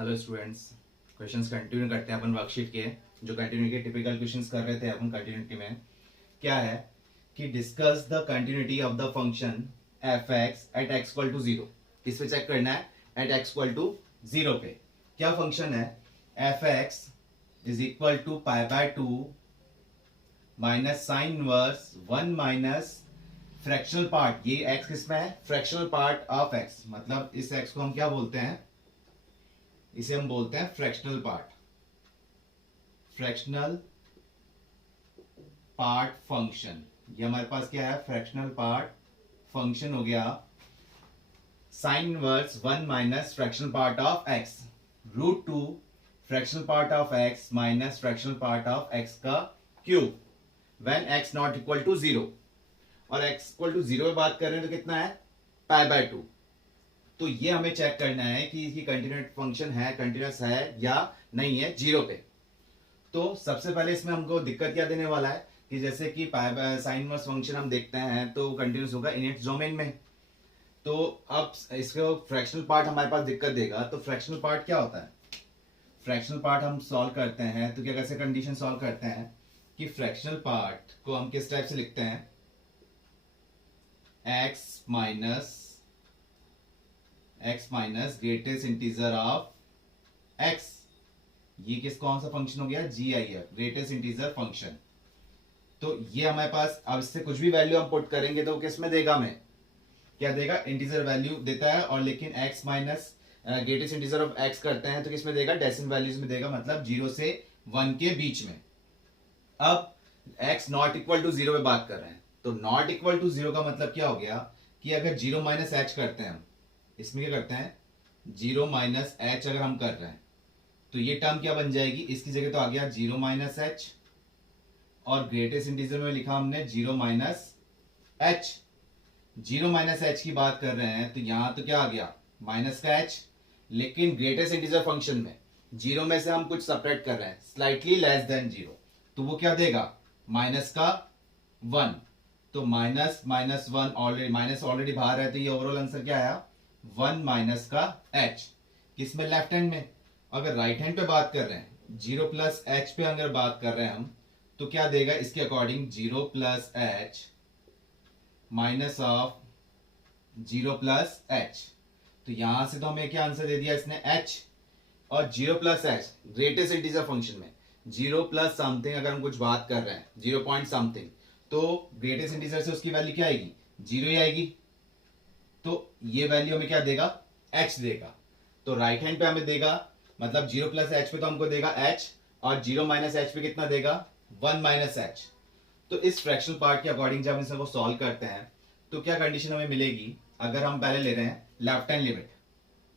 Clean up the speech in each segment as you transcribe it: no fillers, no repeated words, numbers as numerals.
Hello students, questions continue करते हैं अपन worksheet के। जो कंटिन्यू के टिपिकल क्वेश्चंस कर रहे थे अपन कंटिन्यूटी में क्या है कि discuss the continuity of the function F x at x equal to zero. किस पे चेक करना है? At x equal to zero पे। क्या फंक्शन है? F x is equal to pi by two minus sine inverse one minus fractional part. ये x किसमें है? Fractional part of x. मतलब इस एक्स को हम क्या बोलते हैं? इसे हम बोलते हैं fractional part. Fractional part function. ये हमारे पास क्या है? फ्रैक्शनल पार्ट फंक्शन हो गया sine inverse one minus fractional part of X root two fractional part of X minus fractional part of X का cube when X not equal to zero. और X equal to zero में बात कर रहे हैं तो कितना है? Pi by two. तो ये हमें चेक करना है कि इसकी कंटिन्यूस फंक्शन है, कंटिन्यूस है या नहीं है जीरो पे। तो सबसे पहले इसमें हमको दिक्कत क्या देने वाला है कि जैसे कि साइन इनवर्स फंक्शन हम देखते हैं तो कंटिन्यूस होगा इन इट्स डोमेन में। तो अब इसको फ्रैक्शनल पार्ट हमारे पास दिक्कत देगा। तो फ्रैक्शनल पार्ट क्या होता है? फ्रैक्शनल पार्ट हम सॉल्व करते हैं तो क्या कैसे कंडीशन सॉल्व करते हैं कि फ्रैक्शनल पार्ट को हम किस टाइप से लिखते हैं? x minus greatest integer of x। ये किस कौन सा फंक्शन हो गया? GIF, greatest integer function. तो ये हमारे पास अब इससे कुछ भी वैल्यू हम पुट करेंगे तो किस में देगा? हमें क्या देगा? इंटीजर वैल्यू देता है। और लेकिन x minus greatest integer of x करते हैं तो किस में देगा? डेसिमल वैल्यूज में देगा, मतलब 0 से 1 के बीच में। अब x not equal to zero पे बात कर रहे हैं तो नॉट इक्वल टू जीरो का मतलब क्या हो गया कि अगर 0 माइनस एच करते हैं हम, इसमें क्या करते हैं? 0 माइनस एच अगर हम कर रहे हैं तो ये टर्म क्या बन जाएगी? इसकी जगह तो आ गया 0 माइनस एच और ग्रेटेस्ट इंटीजर में लिखा हमने 0 माइनस एच। 0 माइनस एच की बात कर रहे हैं तो यहां तो क्या आ गया? माइनस का एच। लेकिन ग्रेटेस्ट इंटीजर फंक्शन में 0 में से हम कुछ सेपरेट कर रहे हैं, स्लाइटली लेस देन 0, तो वो क्या देगा? माइनस का 1। तो minus minus one already, minus already बाहर है तो ये ओवरऑल आंसर क्या आया? 1 माइनस का एच। किसमें? लेफ्ट हैंड में। अगर राइट हैंड पे बात कर रहे हैं 0 प्लस एच पे अगर बात कर रहे हैं हम तो क्या देगा इसके according? 0 plus H minus of 0 plus H. तो यहां से तो हमें क्या आंसर दे दिया इसने? एच। और 0 plus H greatest integer function में 0 प्लस समथिंग अगर हम कुछ बात कर रहे हैं 0 पॉइंट समथिंग तो ग्रेटेस्ट इंटीजर से उसकी वैल्यू क्या आएगी? 0 ही आएगी। तो ये वैल्यू हमें क्या देगा? h देगा। तो राइट हैंड पे हमें देगा, मतलब 0 प्लस एच पे तो हमको देगा h और 0 माइनस एच पे कितना देगा? 1 माइनस एच। तो इस फ्रैक्शनल पार्ट के अकॉर्डिंग जब हम इसको सॉल्व करते हैं तो क्या कंडीशन हमें मिलेगी? अगर हम पहले ले रहे हैं लेफ्ट हैंड लिमिट,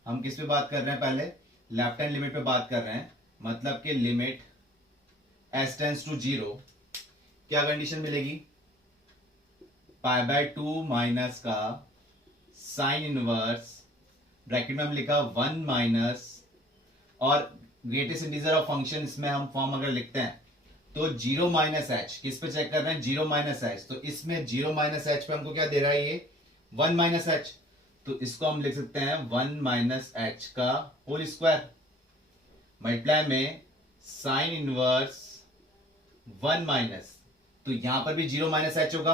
हम किस पे बात कर रहे हैं? पहले लेफ्ट हैंड लिमिट पे बात कर रहे हैं, मतलब कि लिमिट s टेंड्स टू 0। क्या कंडीशन मिलेगी? पाई बाय टू माइनस का साइन इनवर्स ब्रैकेट में हम लिखा 1 माइनस और ग्रेटेस्ट इंटीजर ऑफ फंक्शन इसमें हम फॉर्म अगर लिखते हैं तो 0 माइनस एच। किस पे चेक कर रहे हैं? 0 माइनस एच। तो इसमें 0 माइनस एच पे हमको क्या दे रहा है? ये 1 माइनस एच। तो इसको हम लिख सकते हैं 1 माइनस एच का होल स्क्वायर मल्टीप्लाई में साइन इनवर्स 1 माइनस। तो यहां पर भी 0 माइनस एच होगा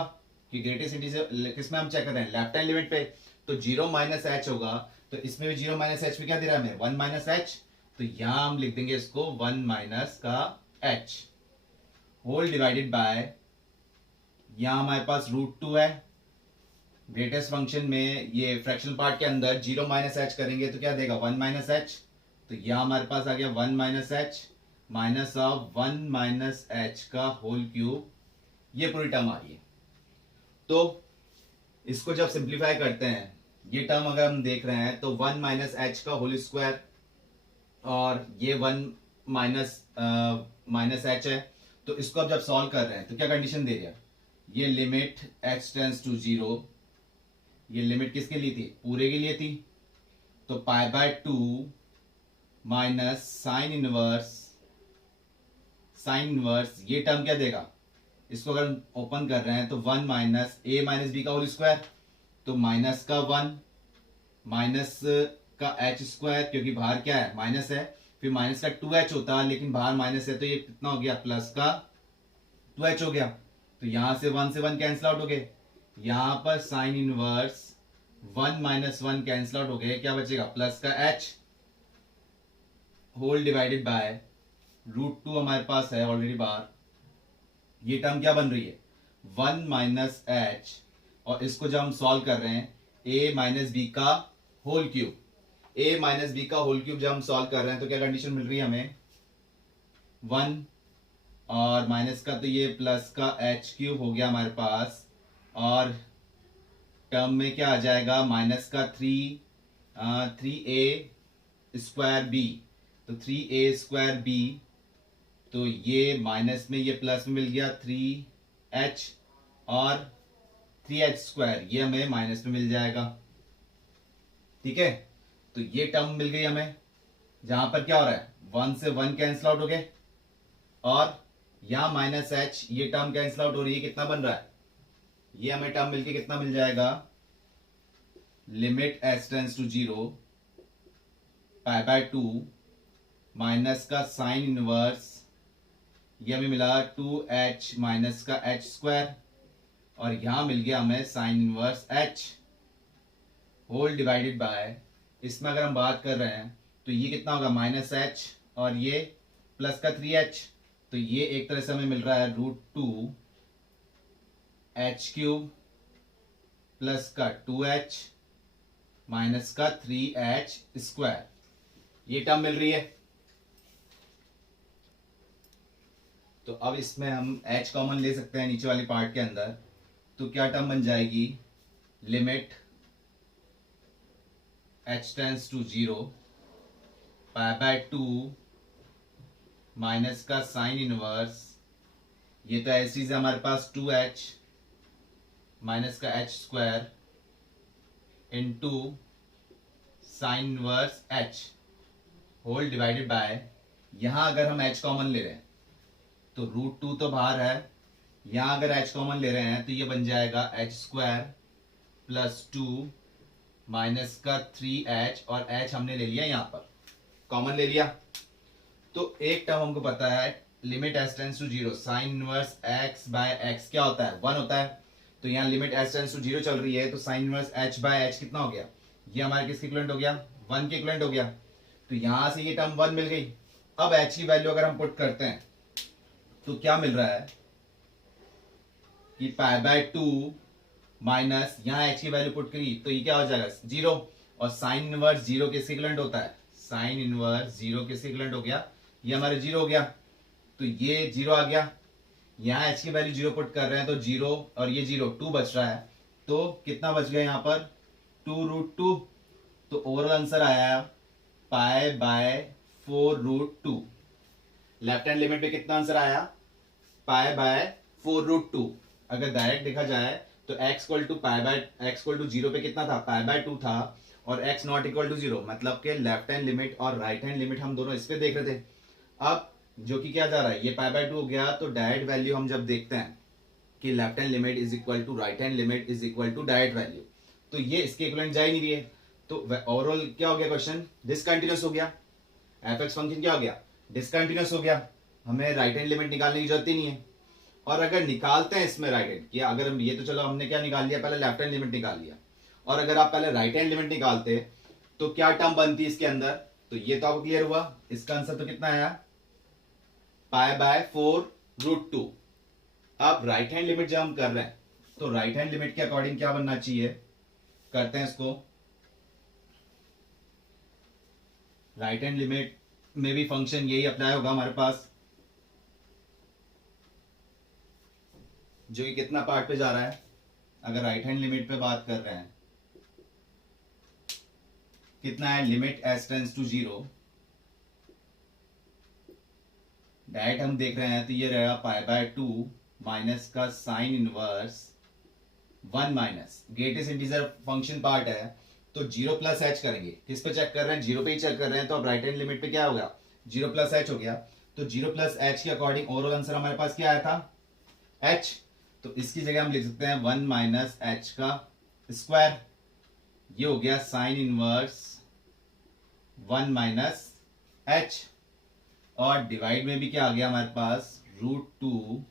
कि ग्रेटेस्ट इंटीजर किसमें हम चेक कर रहे हैं? लेफ्ट हैंड लिमिट पे। तो 0 माइनस एच होगा तो इसमें भी 0 माइनस एच पे क्या दे रहा है हमें? 1 माइनस एच। तो यहां हम लिख देंगे इसको 1 माइनस का एच होल डिवाइडेड बाय, यहां हमारे पास रूट 2 है। ग्रेटेस्ट फंक्शन में ये फ्रैक्शनल पार्ट के अंदर 0 माइनस एच करेंगे तो क्या देगा? 1 माइनस एच। तो यहां हमारे पास आ गया 1 minus h minus of 1 minus H का होल क्यूब। ये पूरी टर्म आ रही है। तो इसको जब सिंप्लीफाई करते हैं, ये टर्म अगर हम देख रहे हैं तो 1 माइनस एच का होल स्क्वायर और ये 1 माइनस माइनस एच है। तो इसको अब जब सॉल्व कर रहे हैं तो क्या कंडीशन दे रहा है? ये लिमिट x टेंड्स टू 0, ये लिमिट किसके लिए थी? पूरे के लिए थी। तो पाई by two minus sine inverse ये टर्म क्या देगा? इसको अगर ओपन कर रहे हैं तो 1 माइनस a माइनस बी का होल स्क्वायर। तो माइनस का 1 माइनस का एच स्क्वायर, क्योंकि बाहर क्या है माइनस है, फिर माइनस का 2h होता है, लेकिन बाहर माइनस है तो ये कितना हो गया प्लस का 2h हो गया। तो यहां से 1 से 1 कैंसिल आउट हो गए, यहां पर sign inverse 1 minus 1 cancel out हो गए, क्या बचेगा प्लस का h होल डिवाइडेड बाय √2 हमारे पास है ऑलरेडी बाहर। ये टर्म क्या बन रही है 1 माइनस एच, और इसको जब हम सॉल्व कर रहे हैं a माइनस बी का whole cube, a minus B का होल क्यूब जब हम सॉल्व कर रहे हैं तो क्या कंडीशन मिल रही है हमें 1 और माइनस का, तो ये प्लस का एच क्यूब हो गया हमारे पास, और टर्म में क्या आ जाएगा माइनस का 3a स्क्वायर बी, तो 3a स्क्वायर बी, तो ये माइनस में ये प्लस में मिल गया 3h, और 3h स्क्वायर ये हमें माइनस में मिल जाएगा। ठीक है, तो ये टर्म मिल गई हमें, जहां पर क्या हो रहा है 1 से 1 कैंसिल आउट हो गए, और यहां माइनस h ये टर्म कैंसिल आउट हो रही है, कितना बन रहा है ये हमें टर्म मिलके कितना मिल जाएगा, limit s tends to 0 pi by 2 minus का साइन इनवर्स ये हमें मिला 2h माइनस का h स्क्वायर, और यहां मिल गया हमें sine inverse h whole divided by, इसमें अगर हम बात कर रहे हैं तो ये कितना होगा माइनस h और ये प्लस का 3h, तो ये एक तरह से हमें मिल रहा है √2 h क्यूब प्लस का 2h माइनस का 3h स्क्वायर, ये टर्म मिल रही है। तो अब इसमें हम h कॉमन ले सकते हैं नीचे वाली पार्ट के अंदर, तो क्या टर्म बन जाएगी limit h tends to 0 pi by 2 minus का साइन इनवर्स, ये तो ऐसी है हमारे पास 2h माइनस का h square into sine inverse h whole divided by, यहां अगर हम h कॉमन ले रहे हैं तो √2 तो बाहर है, यहां अगर h कॉमन ले रहे हैं तो ये बन जाएगा h स्क्वायर प्लस 2 माइनस का 3h, और h हमने ले लिया यहां पर कॉमन ले लिया। तो एक टर्म हमको पता है limit s tends to 0 sine inverse x by x क्या होता है 1 होता है, तो यहाँ लिमिट s टेंड्स टू 0 चल रही है, तो sine inverse h by h कितना हो गया, ये हमारे किसके इक्विवेलेंट हो गया 1 के इक्विवेलेंट हो गया, तो यहां से ये टर्म 1 मिल गई। अब h की वैल्यू अगर हम पुट करते हैं तो क्या मिल रहा है कि पाई बाय 2 माइनस यहां h की वैल्यू पुट करी तो ये क्या हो जाएगा 0, और साइन इनवर्स 0 किसके इक्विवेलेंट होता है, साइन इनवर्स 0 किसके इक्विवेलेंट हो गया, ये हमारे 0 हो गया, तो ये 0 आ गया, यहां h की वैल्यू 0 पुट कर रहे हैं तो 0 और ये 0 2 बच रहा है, तो कितना बच गया यहाँ पर 2√2, तो ओवरऑल आंसर आया pi by 4√2। Left hand limit पे कितना आंसर आया पाई बाय 4√2। अगर डायरेक्ट देखा जाए तो x equal to pi by x equal to 0 पे कितना था पाई बाय 2 था, और x नॉट इक्वल टू 0, मतलब के लेफ्ट हैंड लिमिट और राइट हैंड लिमिट हम दोनों इस पे देख रहे थे। अब जो कि क्या जा रहा है ये पाई बाय 2 हो गया, तो डायरेक्ट वैल्यू हम जब देखते हैं कि left hand limit is equal to right hand limit is equal to direct value, तो ये इसके इक्विवेलेंट जा ही नहीं रही है, तो ओवरऑल क्या हो गया क्वेश्चन डिसकंटिन्यूअस हो गया, एफ फंक्शन क्या हो गया डिसकंटिन्यूअस हो गया, हमें राइट हैंड लिमिट निकालने की जरूरत ही नहीं है। और अगर निकालते हैं इसमें राइट हैंड किया, अगर हम ये तो चलो हमने क्या निकाल लिया पहले लेफ्ट हैंड लिमिट निकाल लिया, और अगर आप पहले राइट हैंड लिमिट निकालते तो क्या टर्म बनती इसके अंदर, तो ये तो आपको क्लियर हुआ, इसका आंसर तो कितना आया पाई बाय 4√2। अब राइट हैंड लिमिट जब हम कर रहे हैं तो राइट हैंड लिमिट के अकॉर्डिंग क्या बनना चाहिए, करते हैं इसको, राइट हैंड लिमिट में भी फंक्शन यही अप्लाई होगा हमारे पास, जो कि कितना पार्ट पे जा रहा है, अगर राइट हैंड लिमिट पे बात कर रहे हैं कितना है limit s tends to 0, direct हम देख रहे हैं तो ये रहेगा पाई बाय 2 माइनस का sine inverse 1 minus greatest integer function part है, तो 0 प्लस h करेंगे, किस पे चेक कर रहे हैं 0 पे ही चेक कर रहे हैं, तो अब राइट हैंड लिमिट पे क्या होगा 0 प्लस h हो गया, तो 0 प्लस h के अकॉर्डिंग ओवरऑल आंसर हमारे पास क्या आया था h, तो इसकी जगह हम लिख सकते हैं 1 माइनस h का स्क्वायर, ये हो गया साइन इनवर्स 1 माइनस एच, और डिवाइड में भी क्या आ गया हमारे पास, √2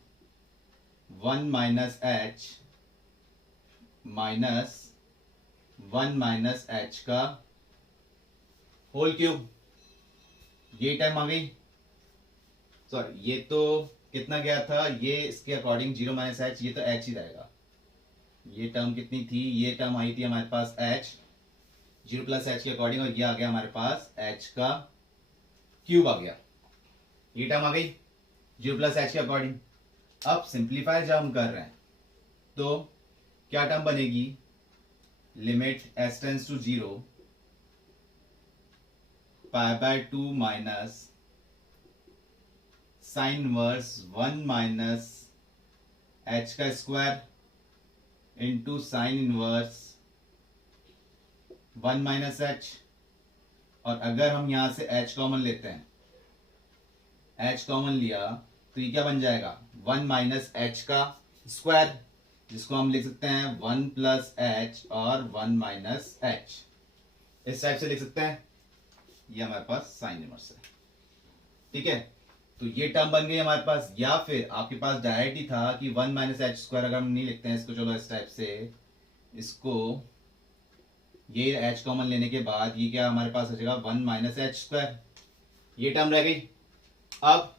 1 minus h minus 1 minus H का होल क्यूब। ये टर्म आ गई, सॉरी ये तो कितना गया था, ये इसके अकॉर्डिंग 0 माइनस एच, ये तो एच ही रहेगा। ये टर्म कितनी थी, ये टर्म आई थी हमारे पास एच, 0 प्लस एच के अकॉर्डिंग, और ये आ गया हमारे पास एच का क्यूब आ गया। ये टर्म आ गई 0 प्लस एच के अकॉर्डिंग। अब सिंप्लीफाई जब हम कर रहे हैं तो क्या टर्म बनेगी, limit S tends to 0 π/2 minus sine inverse 1 minus H का square into sine inverse 1 minus H. और अगर हम यहां से एच कॉमन लेते हैं, एच कॉमन लिया तो ये क्या बन जाएगा, 1 माइनस एच का स्क्वायर, जिसको हम लिख सकते हैं 1 प्लस एच और 1 माइनस एच, इस टाइप से लिख सकते हैं। ये हमारे पास साइन इनवर्स है, ठीक है। तो ये टर्म बन गई हमारे पास, या फिर आपके पास डायरेक्ट ही था कि 1 माइनस एच स्क्वायर, अगर हम नहीं लिखते हैं इसको, चलो इस टाइप से, इसको ये एच कॉमन लेने के बाद ये क्या हमारे पास हो जाएगा 1 माइनस एच स्क्वायर, ये टर्म रह गई। अब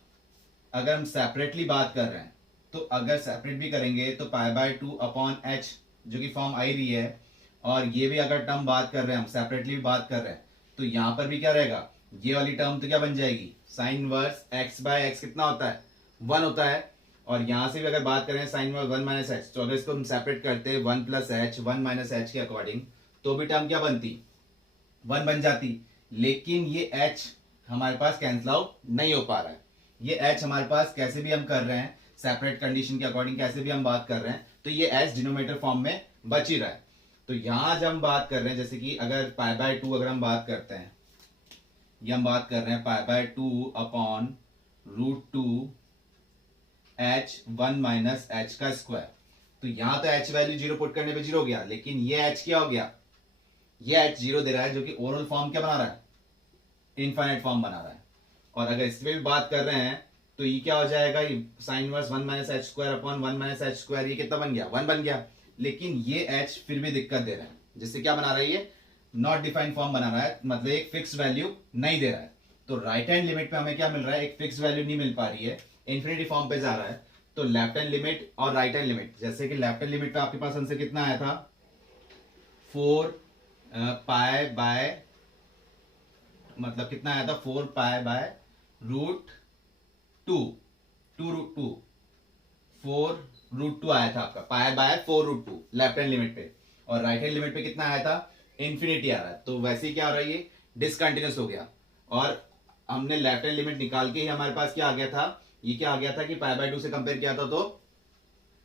अगर हम सेपरेटली बात कर रहे हैं तो अगर सेपरेट भी करेंगे तो π/2 अपॉन एच जो कि फॉर्म आई रही है, और ये भी अगर टर्म बात कर रहे हैं, हम सेपरेटली भी बात कर रहे हैं, तो यहां पर भी क्या रहेगा, ये वाली टर्म तो क्या बन जाएगी, साइन इनवर्स x/x कितना होता है, 1 होता है। और यहां से भी अगर बात करें साइन इनवर्स 1 माइनस एच, तो अगर इसको हम सेपरेट करते हैं 1 प्लस एच 1 माइनस एच के अकॉर्डिंग, तो भी टर्म क्या बनती, 1 बन जाती। लेकिन ये h हमारे पास कैंसिल आउट नहीं हो पा रहा है, ये h हमारे पास कैसे भी हम कर रहे हैं, सेपरेट कंडीशन के अकॉर्डिंग कैसे भी हम बात कर रहे हैं, तो ये h डिनोमिनेटर फॉर्म में बच ही रहा है। तो यहां जब हम बात कर रहे हैं, जैसे कि अगर π/2 अगर हम बात करते हैं, ये हम बात कर रहे हैं π/2 अपॉन √2 h 1 माइनस एच का स्क्वायर, तो यहां तो h वैल्यू 0 पुट करने पे 0 हो गया, लेकिन ये h क्या हो गया, ये h 0 दे रहा है, जो कि ओवरऑल फॉर्म क्या बना रहा है, इनफाइनाइट फॉर्म बना रहा है। और अगर इसमें भी बात कर रहे हैं तो ये क्या हो जाएगा, sign inverse 1 minus H square upon 1 minus H square, ये कितना बन गया, 1 बन गया। लेकिन ये h फिर भी दिक्कत दे रहा है, जिससे क्या बना रहा है, ये नॉट डिफाइंड फॉर्म बना रहा है, मतलब एक फिक्स वैल्यू नहीं दे रहा है। तो राइट हैंड लिमिट पे हमें क्या मिल रहा है, एक फिक्स वैल्यू नहीं मिल पा रही है, इन्फिनिटी फॉर्म पे जा रहा है। तो लेफ्ट हैंड लिमिट और राइट हैंड लिमिट, जैसे कि लेफ्ट हैंड लिमिट पे आपके पास आंसर कितना आया था, 4 π/, मतलब कितना आया था, 4 π/√2, 2√2, 4√2 आया था आपका, π/4√2 लेफ्ट हैंड लिमिट पे। और राइट हैंड लिमिट पे कितना आया था, इन्फिनिटी आ रहा है। तो वैसे ही क्या हो रहा है, ये डिसकंटिन्यूस हो गया। और हमने लेफ्ट हैंड लिमिट निकाल के ही हमारे पास क्या आ गया था, ये क्या आ गया था कि π/2 से कंपेयर किया था तो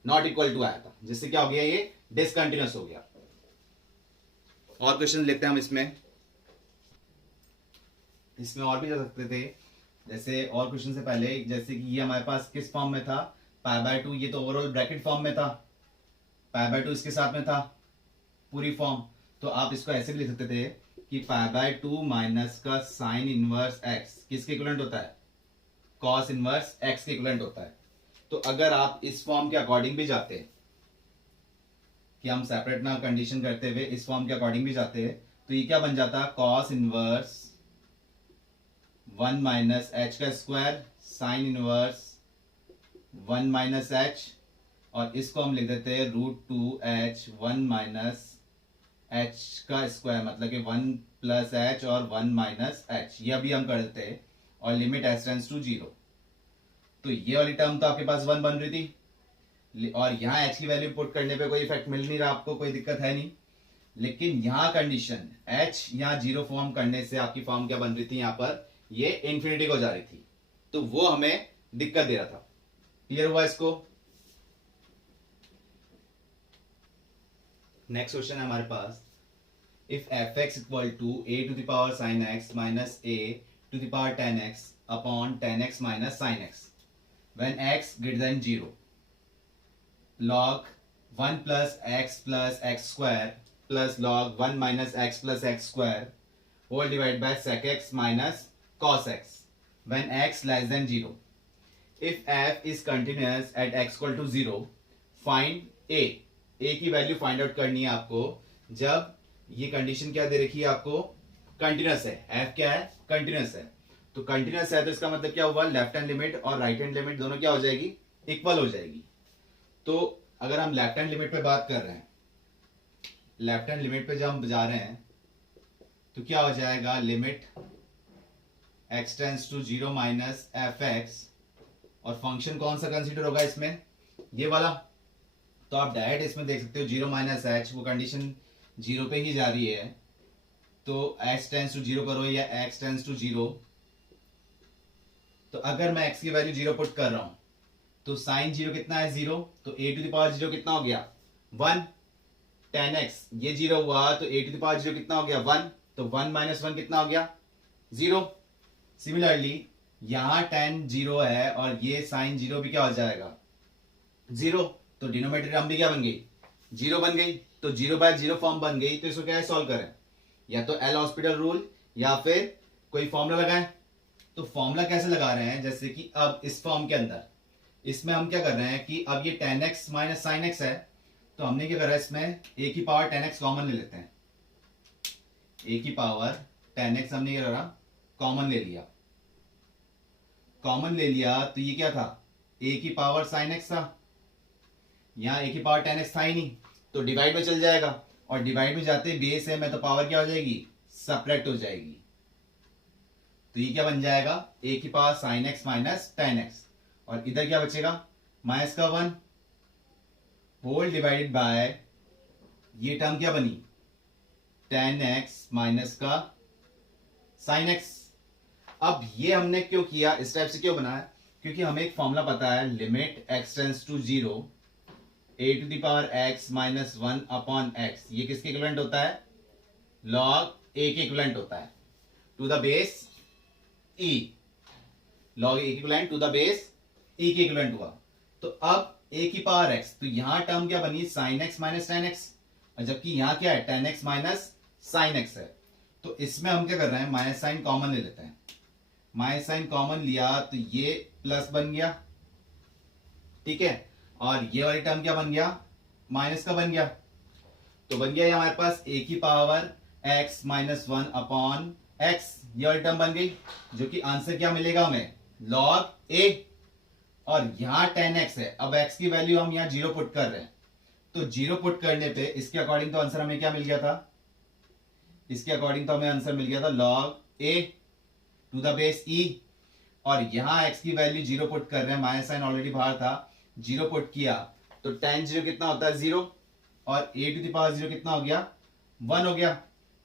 नॉट इक्वल टू आया था, जिससे क्या हो गया, ये डिसकंटिन्यूस हो गया। और क्वेश्चन लेते हैं हम इसमें और भी जा सकते थे, जैसे और क्वेश्चन से पहले, जैसे कि ये हमारे पास किस फॉर्म में था, π/2, ये तो ओवरऑल ब्रैकेट फॉर्म में था, π/2 इसके साथ में था पूरी फॉर्म। तो आप इसको ऐसे भी लिख सकते थे कि π/2 माइनस का साइन इनवर्स x किसके इक्विवेलेंट होता है, कॉस इनवर्स x के इक्विवेलेंट होता है। तो अगर आप इस फॉर्म के अकॉर्डिंग भी जाते हैं, कि हम सेपरेट ना कंडीशन करते हुए इस फॉर्म के अकॉर्डिंग भी जाते हैं, तो ये क्या बन जाता, कॉस इनवर्स 1 माइनस एच का square sine inverse 1 minus H, और इसको हम लिख देते हैं √2h 1 माइनस एच का स्क्वायर, मतलब कि 1 प्लस एच और 1 माइनस एच, यह भी हम कर देते हैं। और लिमिट s टेंड्स टू 0, तो ये वाली टर्म तो आपके पास 1 बन रही थी, और यहाँ h की वैल्यू पुट करने पे कोई इफेक्ट मिल नहीं रहा आपको, कोई दिक्कत है नहीं। लेकिन यहाँ कंडीशन h यहाँ 0 फॉर्म करने से आपकी फॉर्म क्या बन रही थी, यहाँ पर ये इंफिनिटी को जा रही थी, तो वो हमें दिक्कत दे रहा था। क्लियर हुआ इसको। नेक्स्ट क्वेश्चन है हमारे पास, if fx equal to a to the power sin x minus a to the power tan x upon tan x minus sin x when x greater than 0, log 1 plus x square plus log 1 minus x plus x square whole divide by sec x minus cos x when x less than 0. If f is continuous at x equal to 0, find a. a की value find out करनी है आपको जब ये condition क्या दे रखी है आपको, कंटिन्यूस है, f क्या है, कंटिन्यूस है. तो कंटिन्यूस है तो इसका मतलब क्या हुआ, लेफ्ट हैंड लिमिट और राइट हैंड लिमिट दोनों क्या हो जाएगी, इक्वल हो जाएगी. तो अगर हम लेफ्ट हैंड लिमिट पे बात कर रहे हैं, लेफ्ट हैंड लिमिट पे जब हम जा रहे हैं तो क्या हो जाएगा, limit x tends to 0 minus f x, और फंक्शन कौन सा कंसीडर होगा इसमें, ये वाला. तो आप डायरेक्ट इसमें देख सकते हो 0 माइनस एच, वो कंडीशन 0 पे ही जा रही है. तो x टेंस टू 0 करो या x टेंस टू 0, तो अगर मैं x की वैल्यू 0 पुट कर रहा हूं तो साइन 0 कितना है, 0. तो a टू द पावर 0 कितना हो गया, 1. tan x ये 0 हुआ तो a टू द पावर 0 कितना हो गया, 1. तो 1 माइनस 1 कितना हो गया, 0. सिमिलरली यहां tan 0 है और ये साइन 0 भी क्या हो जाएगा, 0. तो डिनोमिनेटर टर्म भी क्या बन गई, 0 बन गई. तो 0 बाय 0 फॉर्म बन गई. तो इसको क्या है, सॉल्व करें, या तो एल हॉस्पिटल रूल या फिर कोई फॉर्मूला लगाएं. तो फॉर्मूला कैसे लगा रहे हैं, जैसे कि अब इस फॉर्म के अंदर इसमें हम क्या कर रहे हैं कि अब ये tan x minus sine x है, तो हमने क्या करा है, इसमें a की पावर tan x कॉमन ले लेते हैं. a की पावर tan x हमने क्या करा, कॉमन ले लिया. कॉमन ले लिया तो ये क्या था, a की पावर sin x था, यहां a की पावर tan x था ही नहीं, तो डिवाइड में चल जाएगा. और डिवाइड में जाते बेस है में तो पावर क्या हो जाएगी, सब्ट्रैक्ट हो जाएगी. तो ये क्या बन जाएगा, a की power sin x minus tan x, और इधर क्या बचेगा, माइनस का 1 होल डिवाइडेड बाय ये टर्म क्या बनी, tan x माइनस का sin x. अब ये हमने क्यों किया, इस टाइप से क्यों बनाया, क्योंकि हमें एक फॉर्मूला पता है, limit x tends to 0 a to the power x minus 1 upon x. ये किसके इक्विवेलेंट होता है, log a के इक्विवेलेंट होता है, to the base e. log a के equivalent to the base e के इक्विवेलेंट हुआ. तो अब a की पावर x, तो यहां टर्म क्या बनी, sin x minus tan x, और जबकि यहां क्या है, tan x minus sin x है. तो इसमें हम क्या कर रहे हैं, माइनस साइन कॉमन ले लेते हैं. माइनस साइन कॉमन लिया तो ये प्लस बन गया, ठीक है, और ये वाली टर्म क्या बन गया, माइनस का बन गया. तो बन गया हमारे पास a की power x minus 1 upon x, ये वाली टर्म बन गई, जो कि आंसर क्या मिलेगा हमें, log a. और यहां tan x है, अब x की वैल्यू हम यहां 0 पुट कर रहे हैं, तो 0 पुट करने पे इसके अकॉर्डिंग तो आंसर हमें क्या मिल गया था, इसके अकॉर्डिंग तो हमें आंसर मिल गया था log a to the base e. और यहां x की वैल्यू 0 पुट कर रहे हैं, माइनस साइन ऑलरेडी बाहर था, 0 पुट किया तो tan 0 कितना होता है, 0, और a टू द पावर 0 कितना हो गया, 1 हो गया.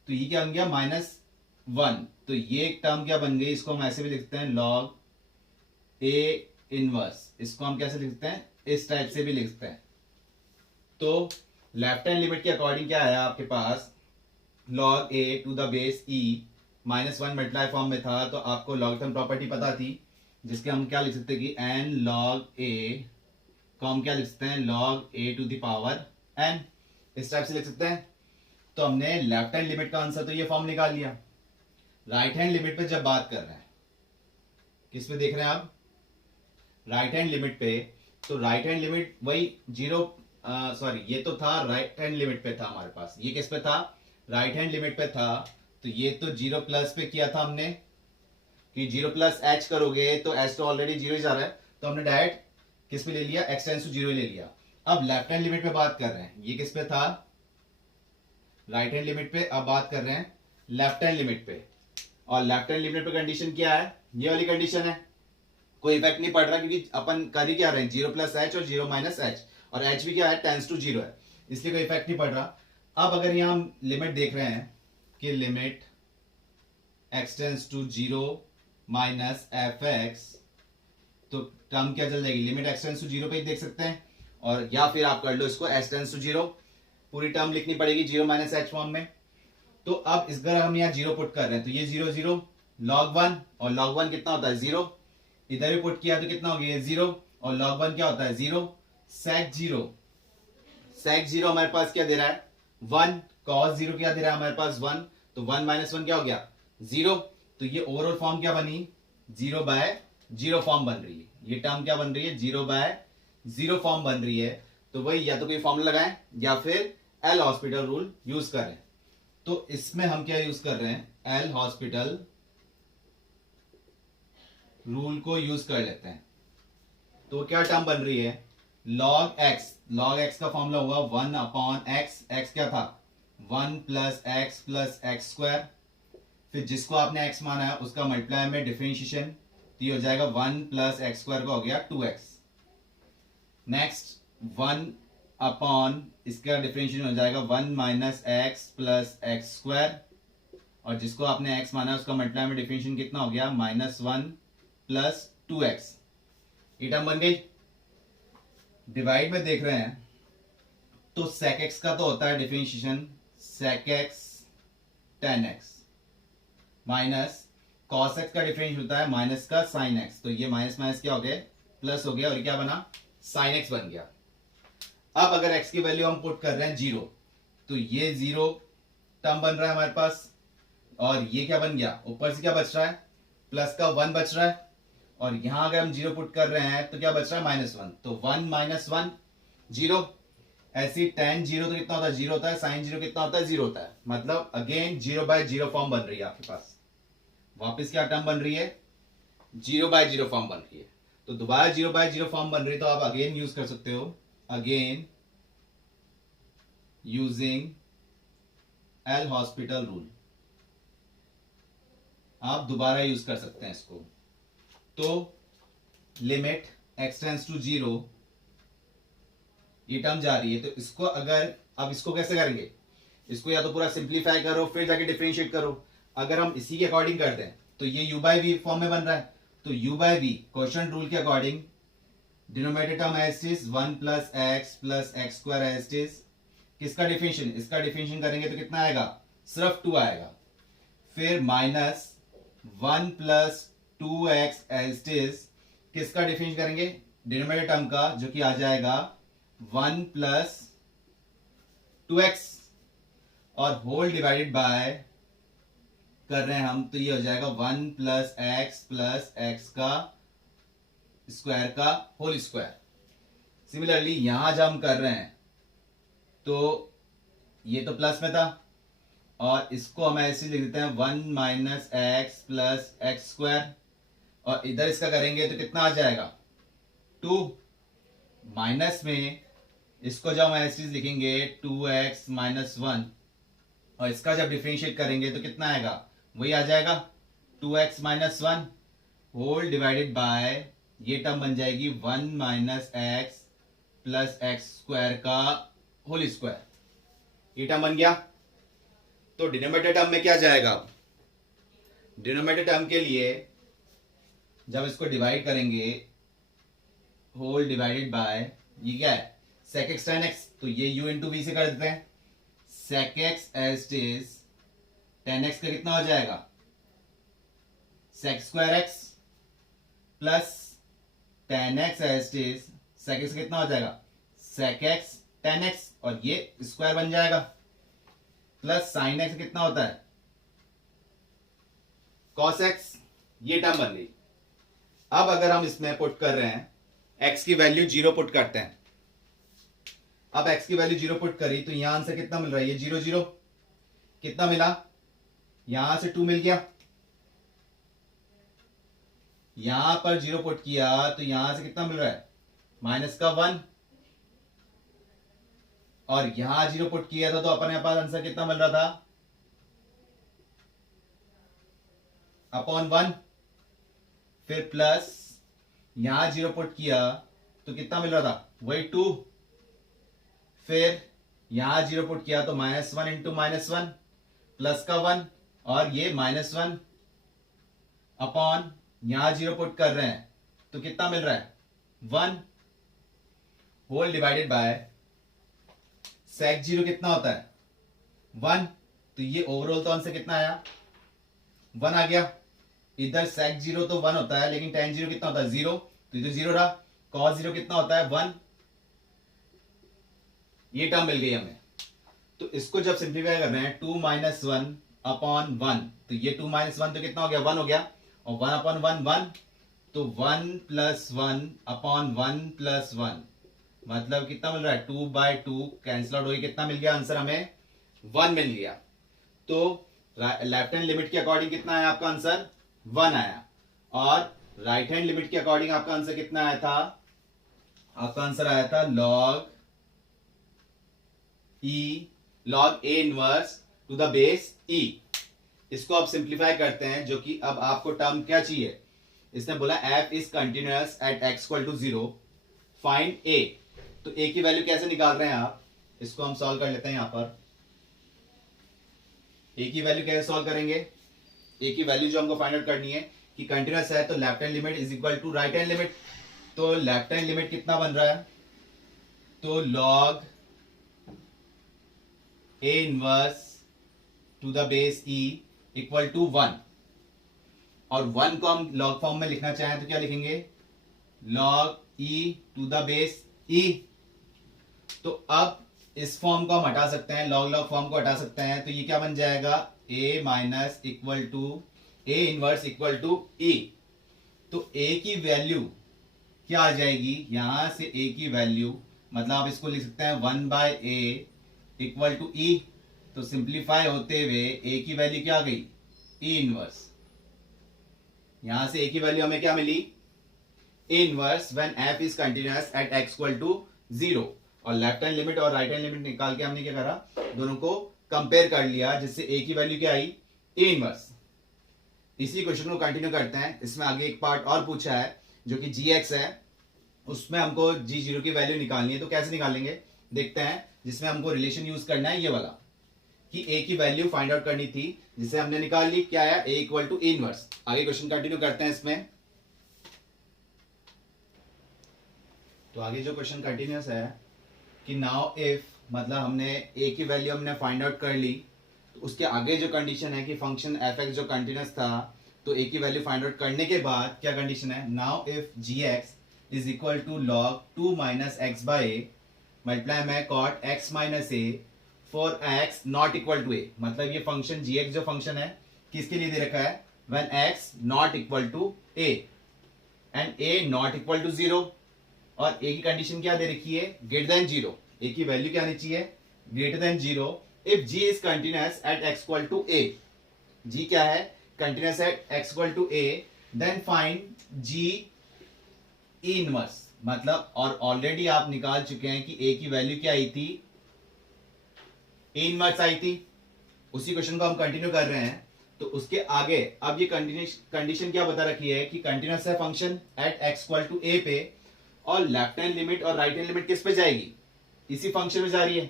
तो ये क्या बन गया, माइनस 1. तो ये एक टर्म क्या बन गई, इसको हम ऐसे भी लिखते हैं log a इनवर्स. इसको हम कैसे लिखते हैं, इस टाइप से भी लिखते हैं. तो लेफ्ट हैंड लिमिट के अकॉर्डिंग क्या आया आपके पास, log a to the base e minus 1 multiply form में था, तो आपको लॉगरिथम प्रॉपर्टी पता थी, जिसके हम क्या लिख सकते हैं कि n log a को हम क्या लिख सकते हैं, log a to the power n, इस टाइप से लिख सकते हैं. तो हमने लेफ्ट हैंड लिमिट का आंसर तो ये फॉर्म निकाल लिया. राइट हैंड लिमिट पे जब बात कर रहे हैं, किस पे देख रहे हैं आप, राइट हैंड लिमिट पे. तो राइट हैंड लिमिट वही 0, सॉरी ये तो था राइट हैंड लिमिट पे था हमारे पास, ये किस पे था, राइट हैंड लिमिट पे था. तो ये तो 0 प्लस पे किया था हमने, कि 0 प्लस h करोगे तो h तो ऑलरेडी 0 जा रहा है, तो हमने डायरेक्ट किस पे ले लिया, x टेंस टू 0 ले लिया. अब लेफ्ट हैंड लिमिट पे बात कर रहे हैं, ये किस पे था, राइट हैंड लिमिट पे. अब बात कर रहे हैं लेफ्ट हैंड लिमिट पे, और लेफ्ट हैंड लिमिट पे कंडीशन क्या है, ये वाली कंडीशन है, कोई इफेक्ट नहीं पड़ रहा, क्योंकि अपन कर ही क्या रहे हैं, 0 प्लस h और 0 माइनस h, और h भी क्या है, टेंस टू 0 है, इसलिए कोई इफेक्ट नहीं पड़ रहा. अब अगर यहां हम लिमिट देख रहे हैं कि limit x tends to 0 minus f x, तो टर्म क्या चल जाएगी, लिमिट x टेंस टू 0 पे ही देख सकते हैं, और या फिर आप कर लो इसको s टेंस टू 0, पूरी टर्म लिखनी पड़ेगी 0 माइनस h फॉर्म में. तो अब इस बार हम यहाँ 0 पुट कर रहे हैं, तो ये 0 0 log 1, और log 1 कितना होता है, 0. इधर भी पुट किया तो कितना हो गया, 0, और log 1 क्या होता है, 0. sec 0, sec 0 हमारे पास क्या दे रहा है, 1. cos 0 क्या दे रहा है हमारे पास, 1. तो 1 माइनस 1 क्या हो गया, जीरो। तो ये ओवरऑल फॉर्म क्या बनी, 0/0 फॉर्म बन रही है। ये टर्म क्या बन रही है, 0/0 फॉर्म बन रही है। तो वही या तो कोई फॉर्मूला लगाएं या फिर एल हॉस्पिटल रूल यूज करें। तो इसमें हम क्या यूज कर रहे हैं, एल हॉस्पिटल रूल को यूज कर लेते हैं। तो क्या टर्म बन रही है, log x का फॉर्मूला हुआ 1/x। x क्या था, 1 + x स्क्वायर। फिर जिसको आपने x माना है उसका मल्टीप्लाई में डिफरेंशिएशन, तो ये हो जाएगा 1 + x स्क्वायर का हो गया 2x। नेक्स्ट 1 इसका डिफरेंशिएशन हो जाएगा 1 - x + x स्क्वायर। और जिसको आपने x माना है उसका मल्टीप्लाई में डिफरेंशिएशन कितना हो गया, -1 + 2x। ये टर्म बन गई। डिवाइड में देख रहे हैं तो sec x का तो होता है differentiation sec x tan x minus cos x का डिफरेंशिएशन होता है माइनस का sin x। तो ये माइनस माइनस क्या हो गया, प्लस हो गया और ये क्या बना, sin x बन गया। अब अगर x की वैल्यू हम पुट कर रहे हैं 0, तो ये 0 टर्म बन रहा है हमारे पास। और ये क्या बन गया, ऊपर से क्या बच रहा है, प्लस का 1 बच रहा है। और यहां अगर हम 0 पुट कर रहे हैं तो क्या बच रहा है, -1। तो 1 - 1 0। ऐसी tan 0 तो कितना होता है, 0 होता है। sin 0 कितना होता है, 0 होता है। मतलब अगेन 0/0 फॉर्म बन रही है आपके पास। वापस क्या टर्म बन रही है, 0/0 फॉर्म बन रही है। तो दोबारा 0/0 फॉर्म बन रही है तो आप अगेन यूज कर सकते हो, again using L hospital rule. आप दोबारा यूज कर सकते हैं इसको। तो लिमिट x टेंड्स टू 0, ये टर्म जा रही है। तो इसको अगर, अब इसको कैसे करेंगे, इसको या तो पूरा सिंप्लीफाई करो फिर जाके डिफरेंशिएट करो। अगर हम इसी के अकॉर्डिंग करते हैं तो ये u/v फॉर्म में बन रहा है। तो u/v क्वोशिएंट रूल के according denominator term as it is 1 + x + x square as it is. किसका डिफरेंशिएशन, इसका डिफरेंशिएशन करेंगे तो कितना आएगा, सिर्फ 2 आएगा। फिर -1 + 2x एज इट इज, किसका डिफरेंशिएशन करेंगे, डिनोमिनेटर टर्म का, जो कि आ जाएगा 1 + 2x। और होल डिवाइडेड बाय कर रहे हैं हम, तो ये हो जाएगा 1 + x + x का स्क्वायर का होल स्क्वायर। सिमिलरली यहां जब हम कर रहे हैं तो ये तो प्लस में था और इसको हम ऐसे लिख देते हैं 1 - x + x स्क्वायर। और इधर इसका करेंगे तो कितना आ जाएगा, 2। माइनस में इसको जब हम ऐसे लिखेंगे 2x - 1, और इसका जब डिफरेंशिएट करेंगे तो कितना आएगा, वही आ जाएगा 2x - 1 होल डिवाइडेड बाय, ये टर्म बन जाएगी 1 - x + x स्क्वायर का होल स्क्वायर। ये टर्म बन गया। तो डिनोमिनेटर टर्म में क्या जाएगा, डिनोमिनेटर टर्म के लिए जब इसको डिवाइड करेंगे होल डिवाइडेड बाय, ये क्या है, sec x tan x। तो ये u × v से कर देते हैं। sec x as it is tan x का कितना हो जाएगा, sec square x plus tan x as it is sec x कितना हो जाएगा, sec x tan x, और ये स्क्वायर बन जाएगा, प्लस sin x कितना होता है, cos x। ये टर्म बन गई। अब अगर हम इसमें पुट कर रहे हैं, x की वैल्यू 0 पुट करते हैं। अब x की वैल्यू 0 पुट करी तो यहां से कितना मिल रहा है, ये 0 0 कितना मिला, यहां से 2 मिल गया। यहां पर 0 पुट किया तो यहां से कितना मिल रहा है, -1। और यहां 0 पुट किया था तो अपने पास आंसर कितना मिल रहा था, /1। फिर प्लस यहां 0 पुट किया तो कितना मिल रहा था, वही 2। फिर यहां 0 पुट किया तो -1 × -1 प्लस का 1, और ये -1 अपॉन यहां 0 पुट कर रहे हैं तो कितना मिल रहा है, 1 होल डिवाइडेड बाय sec 0 कितना होता है, 1। तो ये ओवरऑल तो आंसर कितना आया, 1 आ गया। इधर sec 0 तो 1 होता है लेकिन tan 0 कितना होता है, 0। तो इधर 0 रहा। cos 0 कितना होता है, 1। ये टर्म मिल गई हमें। तो इसको जब सिंप्लीफाई कर रहे हैं 2 - 1 अपॉन 1, तो ये 2 माइनस 1 तो कितना हो गया, 1 हो गया, और 1 अपॉन 1 1, तो 1 प्लस 1 अपॉन 1 प्लस 1, मतलब कितना मिल रहा है, 2/2 कैंसिल आउट हो गया, कितना मिल गया आंसर हमें, 1 मिल गया। तो लेफ्ट हैंड लिमिट के अकॉर्डिंग कितना आया आपका आंसर, 1 आया, और राइट हैंड लिमिट के अकॉर्डिंग आपका आंसर कितना आया था, आपका आंसर आया था log A inverse to the base E. इसको आप सिंप्लीफाई करते हैं, जो कि अब आपको टर्म क्या चाहिए, इसने बोला F is continuous at x equal to 0, find A. तो ए की वैल्यू कैसे निकाल रहे हैं आप, इसको हम सॉल्व कर लेते हैं। यहां पर ए की वैल्यू कैसे सॉल्व करेंगे, ए की वैल्यू जो हमको फाइंड आउट करनी है कि कंटिन्यूअस है, तो left hand limit is equal to right hand limit. तो लेफ्ट हैंड लिमिट कितना बन रहा है, तो log A inverse to the base e equal to 1, और 1 को हम लॉग फॉर्म में लिखना चाहें तो क्या लिखेंगे, log E to the base E. तो अब इस फॉर्म को हम हटा सकते हैं, लॉग लॉग फॉर्म को हटा सकते हैं, तो ये क्या बन जाएगा, a minus equal to A inverse equal to E. तो a की वैल्यू क्या आ जाएगी, यहां से a की वैल्यू, मतलब आप इसको लिख सकते हैं 1/a इक्वल टू ई। तो सिंप्लीफाई होते हुए a की वैल्यू क्या आ गई, e इनवर्स। यहां से a की वैल्यू हमें क्या मिली, A inverse when f is continuous at x equal to 0, और लेफ्ट हैंड लिमिट और राइट हैंड लिमिट निकाल के हमने क्या करा, दोनों को कंपेयर कर लिया, जिससे ए की वैल्यू क्या आई, ए इनवर्स। इसी क्वेश्चन को कंटिन्यू करते हैं। इसमें आगे एक पार्ट और पूछा है जो कि gx है, उसमें हमको g0 की वैल्यू निकालनी है। तो कैसे निकालेंगे देखते हैं, जिसमें हमको रिलेशन यूज करना है ये वाला, कि a की वैल्यू फाइंड आउट करनी थी, जिसे हमने निकाल ली, क्या आया, a equal to A inverse. आगे क्वेश्चन कंटिन्यू करते हैं इसमें। तो आगे जो क्वेश्चन कंटिन्यूस है कि नाउ इफ, मतलब हमने a की वैल्यू हमने फाइंड आउट कर ली, तो उसके आगे जो कंडीशन है कि फंक्शन एफ एक्स जो कंटिन्यूस था, तो a की वैल्यू फाइंड आउट करने के बाद क्या कंडीशन है, now if G X is equal to log 2 minus X by A multiply में cot X minus A for X not equal to A. मतलब ये फंक्शन जी एक्स जो फंक्शन है किसके लिए दे रखा है, when X not equal to A and A not equal to 0, और ए की कंडीशन क्या दे रखी है, ग्रेटर देन 0। ए की वैल्यू क्या आनी चाहिए, greater than 0 if G is continuous at x equal to A. G क्या है, continuous at x equal to A, then find G E inverse. मतलब और ऑलरेडी आप निकाल चुके हैं कि ए की वैल्यू क्या आई थी, ए इनवर्स आई थी। उसी क्वेश्चन को हम कंटिन्यू कर रहे हैं। तो उसके आगे अब ये कंडीशन क्या बता रखी है कि कंटिन्यूअस है function at x equal to A पे, और लेफ्ट हैंड लिमिट और राइट हैंड लिमिट किस पे जाएगी, इसी फंक्शन में जा रही है।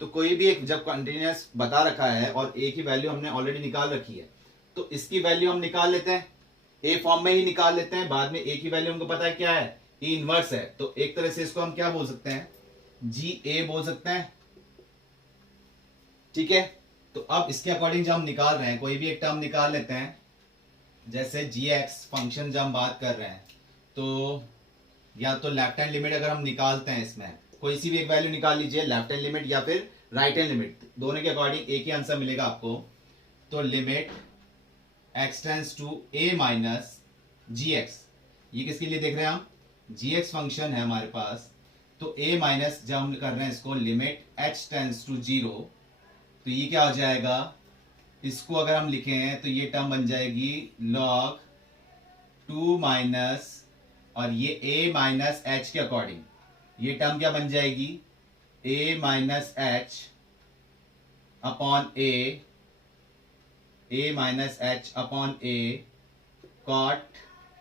तो कोई भी एक जब कंटिन्यूअस बता रखा है और ए की वैल्यू हमने ऑलरेडी निकाल रखी है, तो इसकी वैल्यू हम निकाल लेते हैं, ए फॉर्म में ही निकाल लेते हैं। बाद में ए की वैल्यू हमको पता है क्या है, ई इनवर्स है। तो एक तरह से इसको हम क्या बोल सकते हैं, जी ए बोल सकते हैं, ठीक है। तो अब इसके अकॉर्डिंग जब हम निकाल रहे हैं, कोई भी एक टर्म निकाल लेते हैं, जैसे जी एक्स फंक्शन जब हम बात कर रहे हैं, तो या तो लेफ्ट हैंड लिमिट अगर हम निकालते हैं, इसमें कोई सी भी एक वैल्यू निकाल लीजिए, लेफ्ट हैंड लिमिट या फिर राइट हैंड लिमिट, दोनों के अकॉर्डिंग एक ही आंसर मिलेगा आपको। तो limit x tends to a minus g x, ये किसके लिए देख रहे हैं हम, जी एक्स फंक्शन है हमारे पास। तो ए माइनस जब हम कर रहे हैं इसको, लिमिट एच टेंस टू 0, तो ये क्या हो जाएगा, इसको अगर हम लिखें तो ये टर्म बन जाएगी लॉग 2 माइनस, और ये a माइनस एच के अकॉर्डिंग ये टर्म क्या बन जाएगी, a minus h upon a minus h upon a cot,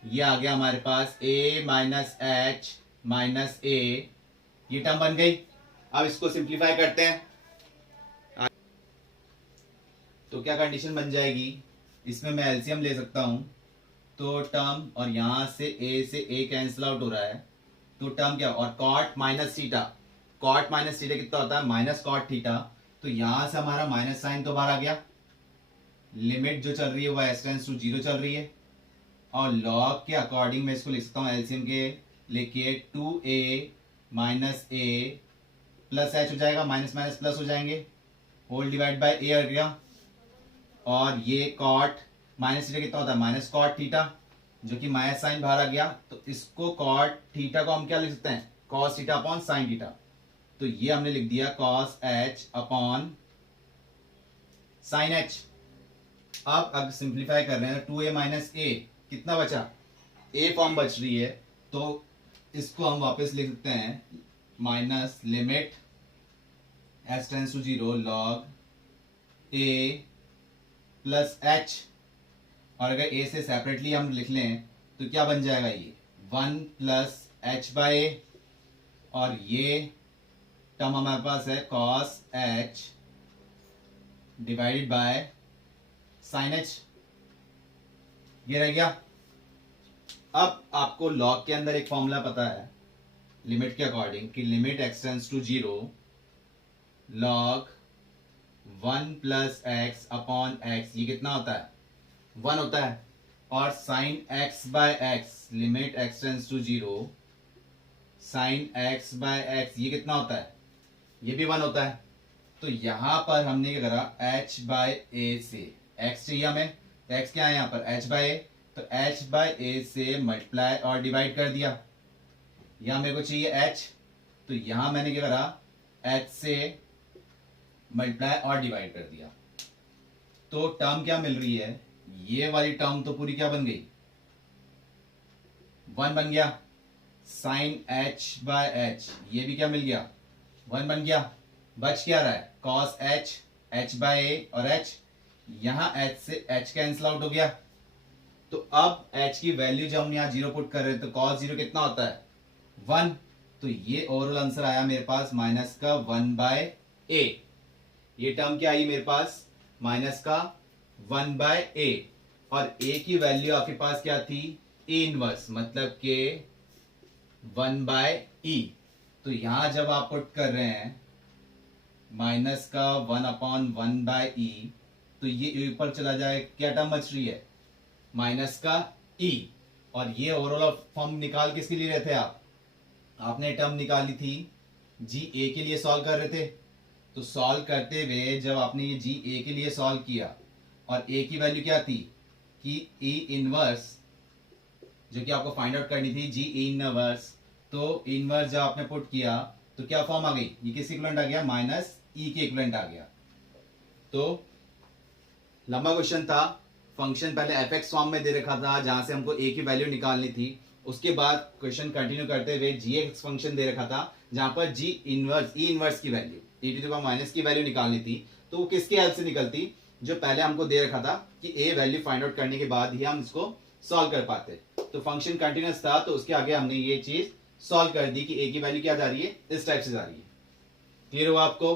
ये आ गया हमारे पास a minus h minus a, ये टर्म बन गई। अब इसको सिंप्लीफाई करते हैं, तो क्या कंडीशन बन जाएगी, इसमें मैं एलसीएम ले सकता हूं, तो टर्म, और यहां से a कैंसिल आउट हो रहा है, तो टर्म क्या, और cot minus theta, cot minus theta कितना होता है, माइनस कॉट थीटा। तो यहां से हमारा माइनस साइन तो बाहर आ गया, लिमिट जो चल रही है वो एस टेंस टू 0 चल रही है, और लॉग के अकॉर्डिंग मैं इसको लिख सकता हूँ एलसीएम के लेके 2a माइनस ए प्लस एच हो जाएगा, माइनस माइनस प्लस हो जाएंगे, होल डिवाइड बाय ए आ गया, और ये कॉट माइनस थीटा कितना होता है, माइनस कॉट थीटा, जो कि माइनस साइन बाहर आ गया। तो इसको कॉट थीटा को हम क्या लिख सकते हैं, cos theta upon sine theta. तो ये हमने लिख दिया cos H upon sine h. अब अगर सिंप्लीफाई कर रहे हैं तो 2a माइनस ए कितना बचा, ए फॉर्म बच रही है। तो इसको हम वापस लिख सकते हैं minus limit h tends to 0 log a plus h. और अगर ए से सेपरेटली हम लिख लें तो क्या बन जाएगा, ये 1 प्लस एच बाय ए, और ये टर्म हमारे पास है cos H divided by sine h, ये रह गया। अब आपको लॉग के अंदर एक फॉर्मूला पता है लिमिट के अकॉर्डिंग कि limit x tends to 0 log 1 plus x upon x, ये कितना होता है, 1 होता है। और sine x by x limit x tends to 0 sine x by x, ये कितना होता है, ये भी 1 होता है। तो यहां पर हमने क्या करा, h बाय ए से x चाहिए हमें, तो x क्या है यहाँ पर h बाय ए, तो h बाय ए से मल्टीप्लाई और डिवाइड कर दिया। यहां मेरे को चाहिए h, तो यहां मैंने क्या करा, h से मल्टीप्लाई और डिवाइड कर दिया। तो टर्म क्या मिल रही है, ये वाली टर्म तो पूरी क्या बन गई, 1 बन गया। साइन h बाय h, ये भी क्या मिल गया, 1 बन गया। बच क्या रहा है, cos h, h बाय ए और h, यहां h से h कैंसिल आउट हो गया। तो अब h की वैल्यू जब हम यहां 0 पुट कर रहे हैं तो cos 0 कितना होता है, 1। तो ये ओवरऑल आंसर आया मेरे पास माइनस का 1 बाय ए। ये टर्म क्या आई मेरे पास, माइनस का 1 बाय ए, और a की वैल्यू आपके पास क्या थी, ए इनवर्स, मतलब के 1 बाय ई। तो यहां जब आप पुट कर रहे हैं माइनस का 1 अपॉन 1 बाय ई, तो ये ऊपर चला जाए, क्या टर्म बच रही है, माइनस का ई। और ये ओवरऑल फॉर्म निकाल किसके लिए रहे थे आप, आपने टर्म निकाली थी जी ए के लिए सॉल्व कर रहे थे। तो सॉल्व करते हुए जब आपने ये जी ए के लिए सॉल्व किया और ए की वैल्यू क्या थी कि ई इनवर्स, जो कि आपको फाइंड आउट करनी थी जी ई इनवर्स, तो इनवर्स जब आपने पुट किया तो क्या फॉर्म आ गई, ये किस इक्विवेलेंट आ गया, माइनस ई के इक्विवेलेंट आ गया। तो लंबा क्वेश्चन था, फंक्शन पहले एफ एक्स फॉर्म में दे रखा था जहां से हमको ए की वैल्यू निकालनी थी। उसके बाद क्वेश्चन कंटिन्यू करते हुए जी एक्स फंक्शन दे रखा था जहां पर जी इनवर्स ई इनवर्स की value e to the power minus की वैल्यू निकालनी थी। तो वो किसके हेल्प से निकलती, जो पहले हमको दे रखा था कि ए वैल्यू फाइंड आउट करने के बाद ही हम इसको सॉल्व कर पाते। तो फंक्शन कंटिन्यूअस था तो उसके आगे हमने ये चीज सॉल्व कर दी कि ए की वैल्यू क्या जा रही है, इस टाइप से जा रही है। क्लियर हुआ आपको।